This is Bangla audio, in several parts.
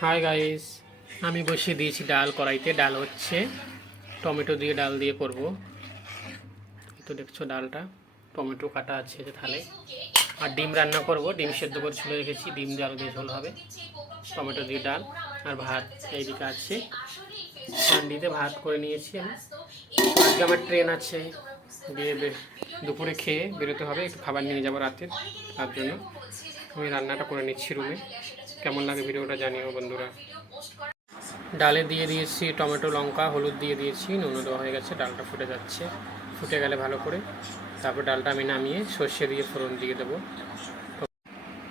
হাই গাইস, আমি বসিয়ে দিয়েছি ডাল কড়াইতে। ডাল হচ্ছে টমেটো দিয়ে ডাল দিয়ে করব। তো দেখছো ডালটা, টমেটো কাটা আছে যে থালে। আর ডিম রান্না করব, ডিম সেদ্ধ করে ছুলে রেখেছি, ডিম দিয়ে আলু দিয়ে ঝোল হবে। টমেটো দিয়ে ডাল আর ভাত এইদিকে আছে। হান্ডিতে ভাত করে নিয়েছি আমি। আজকে আমার ট্রেন আছে, দিয়ে দুপুরে খেয়ে বেরোতে হবে, একটু খাবার নিয়ে যাবো রাতের, তার জন্য আমি রান্নাটা করে নিচ্ছি রুমে। কেমন লাগে ভিডিওটা জানিও বন্ধুরা। ডালে দিয়ে দিয়েছি টমেটো, লঙ্কা, হলুদ দিয়ে দিয়েছি, নুনও দেওয়া হয়ে গেছে। ডালটা ফুটে যাচ্ছে, ফুটে গেলে ভালো করে তারপর ডালটা আমি নামিয়ে সর্ষে দিয়ে ফোড়ন দিয়ে দেবো।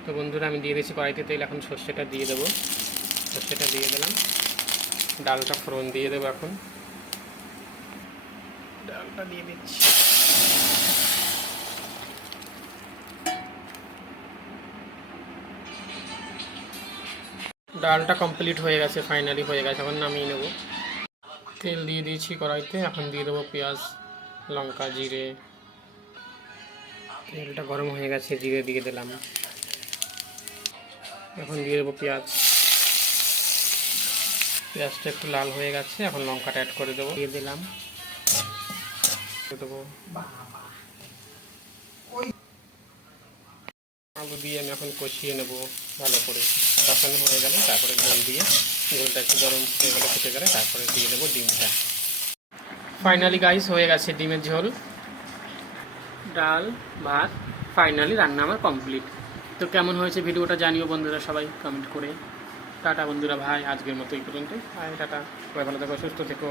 তো বন্ধুরা আমি দিয়ে দিয়েছি কড়াইতে তেল, এখন সর্ষেটা দিয়ে দেবো। সর্ষেটা দিয়ে দিলাম, ডালটা ফোড়ন দিয়ে দেবো। এখন ডালটা দিয়ে দিচ্ছি। ডালটা কমপ্লিট হয়ে গেছে, ফাইনালি হয়ে গেছে, এখন নামিয়ে নেব। তেল দিয়ে দিয়েছি কড়াইতে, এখন দিয়ে দেবো পেঁয়াজ, লঙ্কা, জিরে। তেলটা গরম হয়ে গেছে, জিরে দিয়ে দিলাম। এখন দিয়ে দেবো পেঁয়াজ। পেঁয়াজটা একটু লাল হয়ে গেছে, এখন লঙ্কাটা অ্যাড করে দেবো, দিয়ে দিলাম। দেবো আলু দিয়ে আমি এখন কষিয়ে নেব ভালো করে। কষানো হয়ে গেলে তারপরে জল দিয়ে, জলটা একটু গরম হয়ে গেলে ফুটে গেলে তারপরে দিয়ে দেবো ডিমটা। ফাইনালি গাইস হয়ে গেছে ডিমের ঝোল, ডাল, ভাত। ফাইনালি রান্না আমার কমপ্লিট। তো কেমন হয়েছে ভিডিওটা জানিও বন্ধুরা, সবাই কমেন্ট করে। টাটা বন্ধুরা, ভাই আজকের মতো এই পর্যন্তই। টাটা, সবাই ভালো থেকো, সুস্থ থেকো।